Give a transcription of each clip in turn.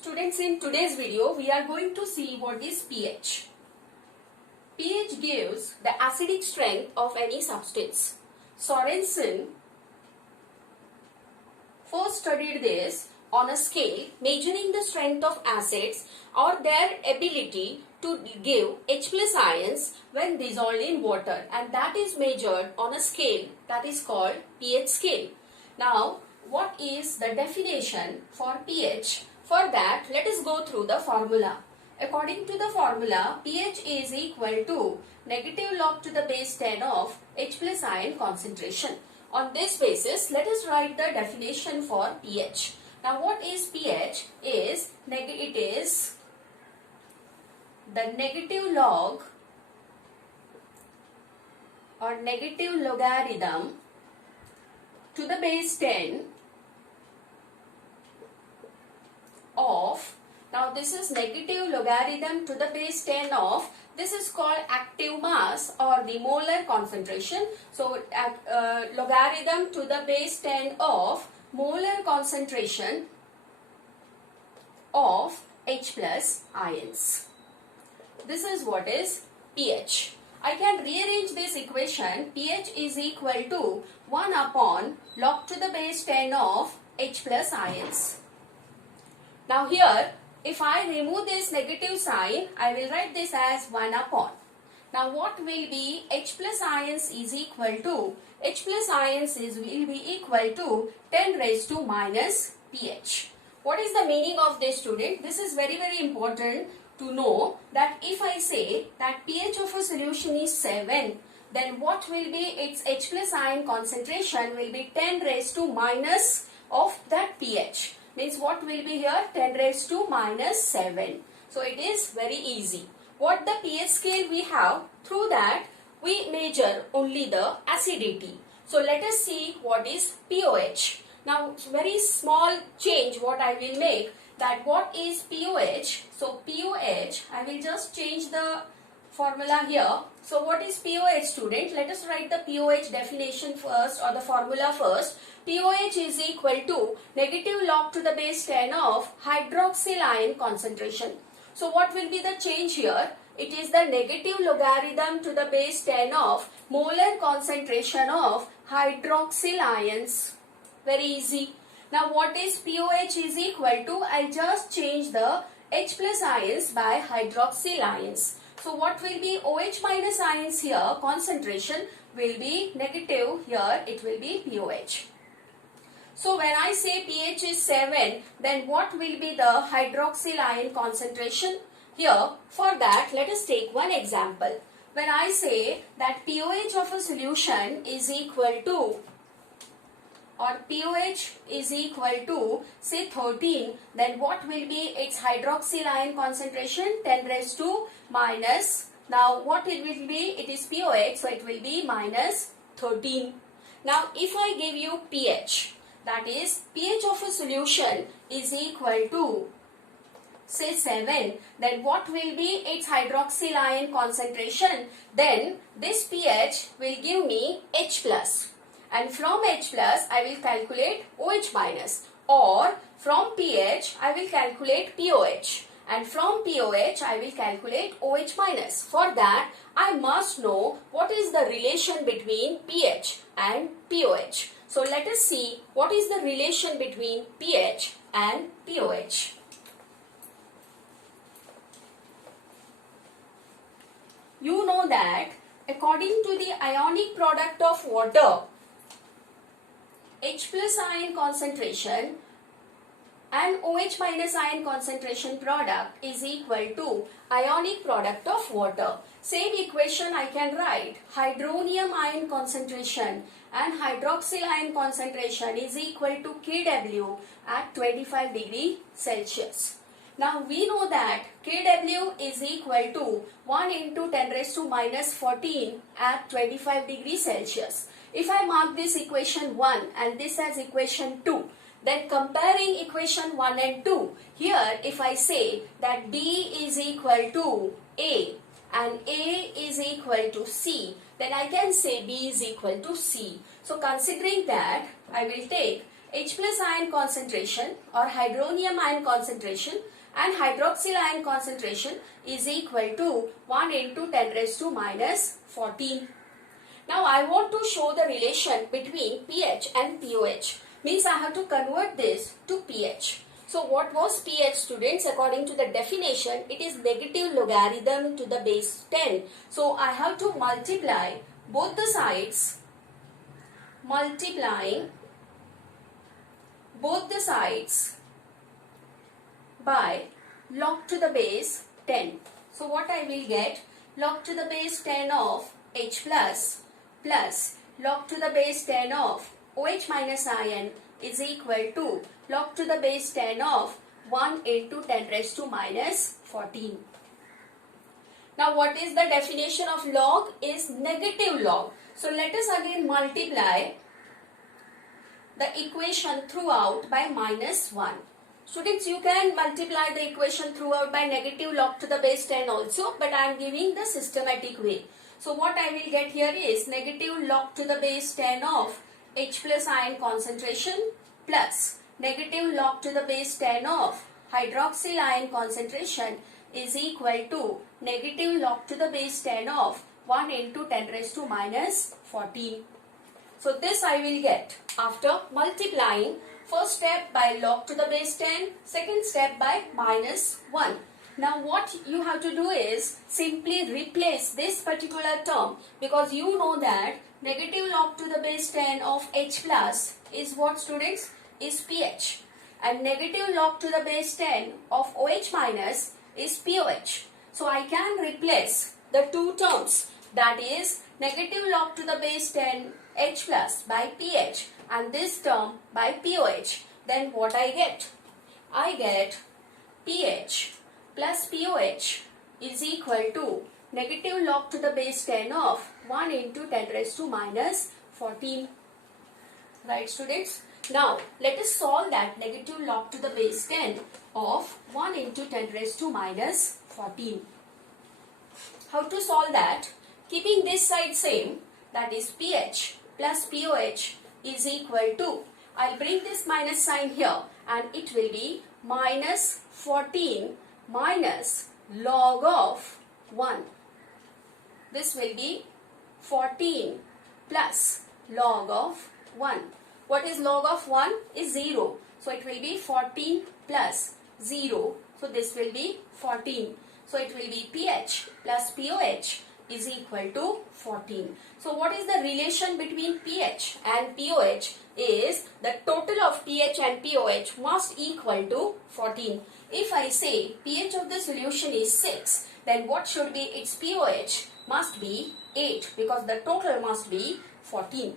Students, in today's video, we are going to see what is pH. pH gives the acidic strength of any substance. Sorensen first studied this on a scale measuring the strength of acids or their ability to give H plus ions when dissolved in water, and that is measured on a scale that is called pH scale. Now, what is the definition for pH? For that, let us go through the formula. According to the formula, pH is equal to negative log to the base 10 of H plus ion concentration. On this basis, let us write the definition for pH. Now, what is pH? It is the negative log or negative logarithm to the base 10 of, now this is negative logarithm to the base 10 of, this is called active mass or the molar concentration. So, logarithm to the base 10 of molar concentration of H plus ions. This is what is pH. I can rearrange this equation. pH is equal to 1 upon log to the base 10 of H plus ions. Now here, if I remove this negative sign, I will write this as 1 upon. Now what will be H plus ions is equal to? H plus ions will be equal to 10 raised to minus pH. What is the meaning of this, student? This is very important to know that if I say that pH of a solution is 7, then what will be its H plus ion concentration will be 10 raised to minus of that pH. Means what will be here? 10 raised to minus 7. So it is very easy. What the pH scale we have, through that we measure only the acidity. So let us see what is pOH. Now very small change what I will make, that what is pOH. So pOH, I will just change the formula here. So what is pOH, student? Let us write the pOH definition first, or the formula first. pOH is equal to negative log to the base 10 of hydroxyl ion concentration. So what will be the change here? It is the negative logarithm to the base 10 of molar concentration of hydroxyl ions. Very easy. Now what is pOH is equal to? I'll just change the H plus ions by hydroxyl ions. So what will be OH minus ions here? Concentration will be negative. Here it will be pOH. So when I say pH is 7, then what will be the hydroxyl ion concentration? Here, for that, let us take one example. When I say that pOH of a solution is equal to, or pOH is equal to say 13, then what will be its hydroxyl ion concentration? 10 raised to minus. Now what it will be? It is pOH, so it will be minus 13. Now if I give you pH, that is pH of a solution is equal to say 7, then what will be its hydroxyl ion concentration? Then this pH will give me H plus. And from H plus, I will calculate OH minus, or from pH, I will calculate pOH, and from pOH, I will calculate OH minus. For that, I must know what is the relation between pH and pOH. So let us see what is the relation between pH and pOH. You know that according to the ionic product of water, H plus ion concentration and OH minus ion concentration product is equal to ionic product of water. Same equation I can write. Hydronium ion concentration and hydroxyl ion concentration is equal to Kw at 25 degree Celsius. Now we know that Kw is equal to 1 into 10 raised to minus 14 at 25 degrees Celsius. If I mark this equation 1 and this as equation 2, then comparing equation 1 and 2, here if I say that B is equal to A and A is equal to C, then I can say B is equal to C. So considering that, I will take H plus ion concentration or hydronium ion concentration and hydroxyl ion concentration is equal to 1 into 10 raised to minus 14. Now I want to show the relation between pH and pOH. Means I have to convert this to pH. So what was pH, students? According to the definition, it is negative logarithm to the base 10. So I have to multiply both the sides, multiplying both the sides by log to the base 10. So what I will get? Log to the base 10 of H plus log to the base 10 of OH minus ion is equal to log to the base 10 of 1 into 10 raised to minus 14. Now what is the definition of log? Is negative log. So let us again multiply the equation throughout by minus 1. Students, you can multiply the equation throughout by negative log to the base 10 also, but I am giving the systematic way. So what I will get here is negative log to the base 10 of H plus ion concentration plus negative log to the base 10 of hydroxyl ion concentration is equal to negative log to the base 10 of 1 into 10 raised to minus 14. So this I will get after multiplying first step by log to the base 10, second step by minus 1. Now what you have to do is simply replace this particular term, because you know that negative log to the base 10 of H plus is what, students? Is pH, and negative log to the base 10 of OH minus is pOH. So I can replace the two terms, that is negative log to the base 10 H plus by pH and this term by pOH. Then what I get? I get pH plus pOH is equal to negative log to the base 10 of 1 into 10 raised to minus 14. Right, students? Now let us solve that negative log to the base 10 of 1 into 10 raised to minus 14. How to solve that? Keeping this side same, that is pH plus pOH is equal to, I'll bring this minus sign here and it will be minus 14 minus log of 1. This will be 14 plus log of 1. What is log of 1? Is 0. So it will be 14 plus 0. So this will be 14. So it will be pH plus pOH is equal to 14. So what is the relation between pH and pOH? Is the total of pH and pOH must equal to 14. If I say pH of the solution is 6, then what should be its pOH? Must be 8, because the total must be 14.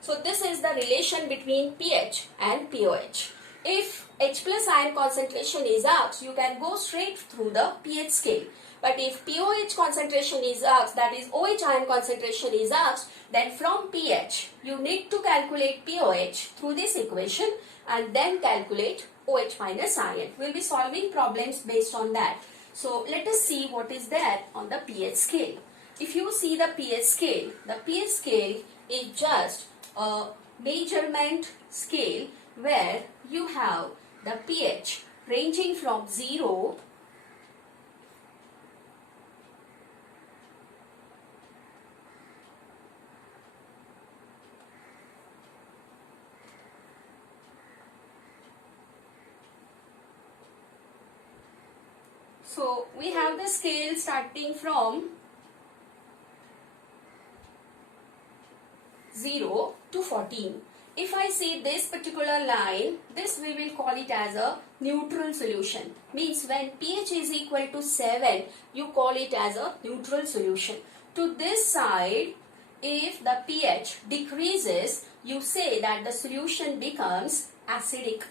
So this is the relation between pH and pOH. If H plus ion concentration is asked, you can go straight through the pH scale. But if pOH concentration is asked, that is OH ion concentration is asked, then from pH you need to calculate pOH through this equation and then calculate OH minus ion. We will be solving problems based on that. So let us see what is there on the pH scale. If you see the pH scale is just a measurement scale where you have the pH ranging from 0 So we have the scale starting from 0 to 14. If I see this particular line, this we will call it as a neutral solution. Means when pH is equal to 7, you call it as a neutral solution. To this side, if the pH decreases, you say that the solution becomes acidic.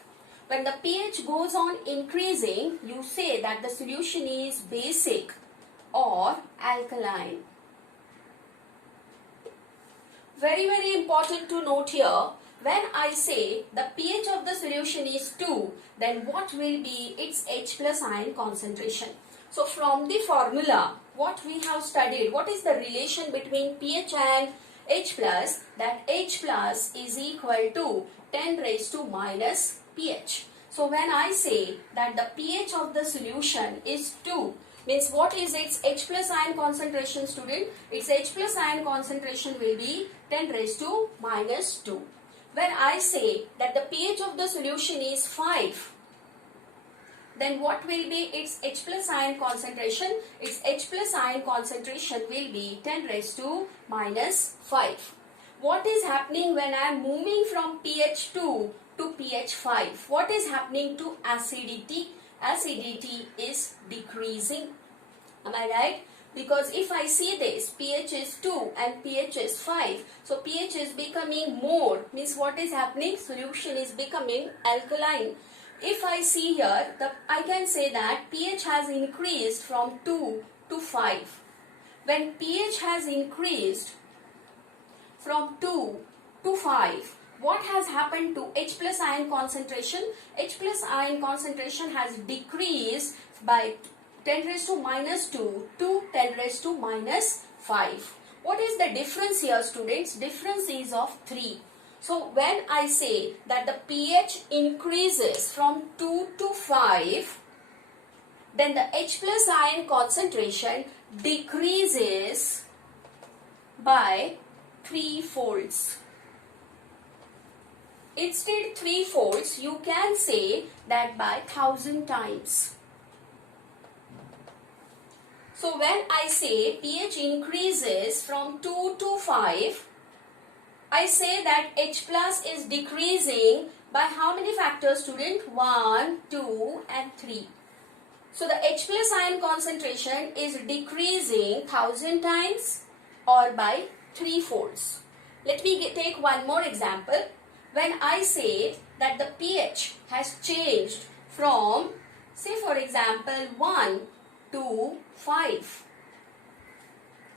When the pH goes on increasing, you say that the solution is basic or alkaline. Very, very important to note here, when I say the pH of the solution is 2, then what will be its H plus ion concentration? So from the formula, what we have studied, what is the relation between pH and H plus, that H plus is equal to 10 raised to minus pH. So when I say that the pH of the solution is 2, means what is its H plus ion concentration, student? Its H plus ion concentration will be 10 raised to minus 2. When I say that the pH of the solution is 5, then what will be its H plus ion concentration? Its H plus ion concentration will be 10 raised to minus 5. What is happening when I am moving from pH 2 to pH 5? What is happening to acidity? Acidity is decreasing. Am I right? Because if I see this, pH is 2 and pH is 5. So pH is becoming more. Means what is happening? Solution is becoming alkaline. If I see here, I can say that pH has increased from 2 to 5. When pH has increased from 2 to 5, what has happened to H plus ion concentration? H plus ion concentration has decreased by 10 raised to minus 2 to 10 raised to minus 5. What is the difference here, students? Difference is of 3. So when I say that the pH increases from 2 to 5, then the H plus ion concentration decreases by 3 folds. Instead 3 folds, you can say that by 1000 times. So when I say pH increases from 2 to 5, I say that H plus is decreasing by how many factors, student? 1, 2 and 3. So the H plus ion concentration is decreasing 1000 times or by 3 folds. Let me take one more example. When I say that the pH has changed from, say for example, 1 to 5.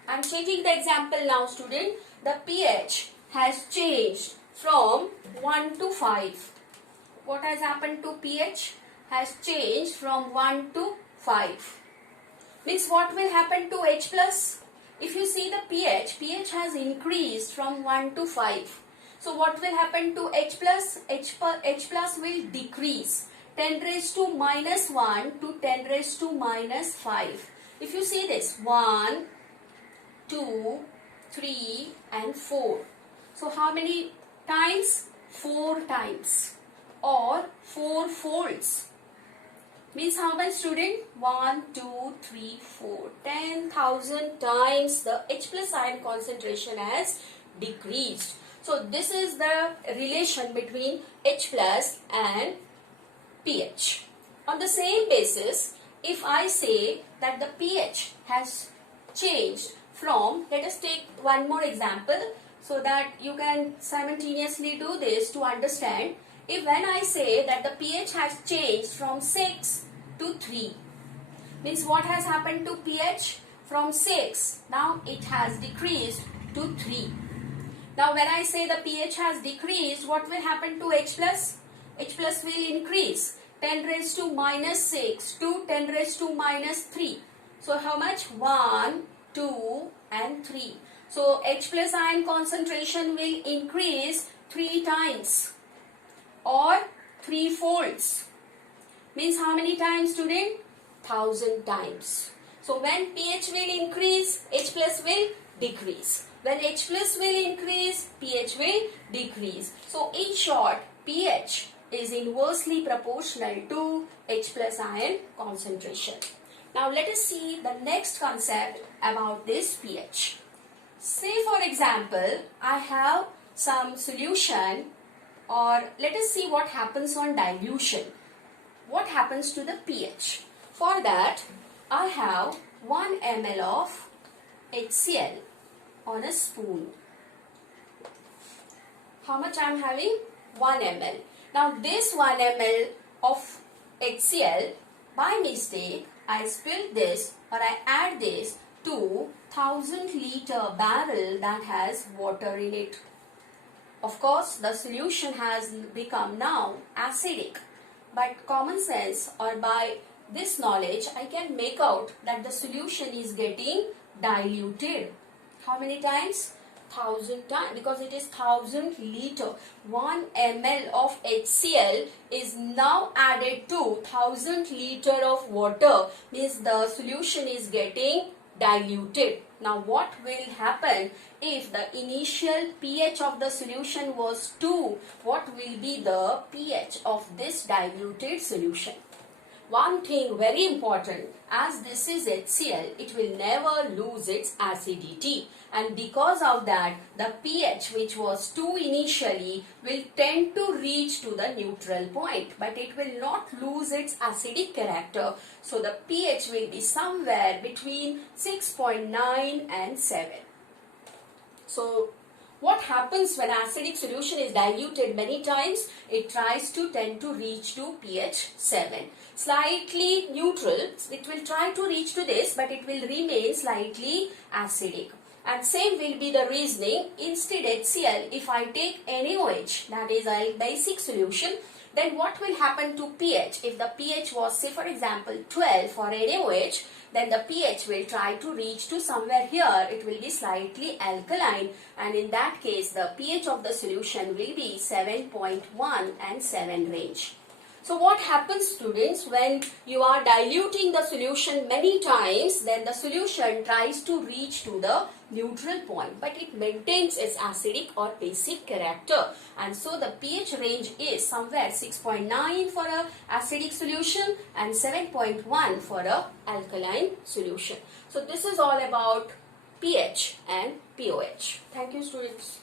I am changing the example now, student. The pH has changed from 1 to 5. What has happened to pH? Has changed from 1 to 5. Means what will happen to H plus? If you see the pH has increased from 1 to 5. So what will happen to H plus? H plus will decrease. 10 raised to minus 1 to 10 raised to minus 5. If you see this, 1, 2, 3 and 4. So how many times? 4 times or 4 folds. Means how much, student? 1, 2, 3, 4. 10,000 times the H plus ion concentration has decreased. So this is the relation between H plus and pH. On the same basis, if I say that the pH has changed from, let us take one more example so that you can simultaneously do this to understand. If when I say that the pH has changed from 6 to 3, means what has happened to pH? From 6, now it has decreased to 3. Now when I say the pH has decreased, what will happen to H plus? H plus will increase. 10 raised to minus 6 to 10 raised to minus 3. So how much? 1, 2 and 3. So H plus ion concentration will increase 3 times or 3 folds. Means how many times, student? 1000 times. So when pH will increase, H plus will decrease. When H plus will increase, pH will decrease. So in short, pH is inversely proportional to H plus ion concentration. Now let us see the next concept about this pH. Say for example, I have some solution, or let us see what happens on dilution. What happens to the pH? For that, I have 1 ml of HCl on a spoon. How much I am having? 1 ml. Now this 1 ml of HCl, by mistake, I spill this or I add this to 1000-liter barrel that has water in it. Of course, the solution has become now acidic. But common sense or by this knowledge, I can make out that the solution is getting diluted. How many times? 1000 times because it is 1000 liter. 1 ml of HCl is now added to 1000 liter of water, means the solution is getting diluted. Now what will happen if the initial pH of the solution was 2? What will be the pH of this diluted solution? One thing very important, as this is HCl, it will never lose its acidity, and because of that the pH which was 2 initially will tend to reach to the neutral point, but it will not lose its acidic character. So the pH will be somewhere between 6.9 and 7. So what happens when acidic solution is diluted many times? It tries to tend to reach to pH 7. Slightly neutral, it will try to reach to this, but it will remain slightly acidic. And same will be the reasoning. Instead HCl, if I take NaOH, that is a basic solution, then what will happen to pH? If the pH was, say for example 12 for NaOH, then the pH will try to reach to somewhere here. It will be slightly alkaline, and in that case the pH of the solution will be 7.1 and 7 range. So what happens, students, when you are diluting the solution many times, then the solution tries to reach to the neutral point, but it maintains its acidic or basic character, and so the pH range is somewhere 6.9 for a acidic solution and 7.1 for a alkaline solution. So this is all about pH and pOH. Thank you, students.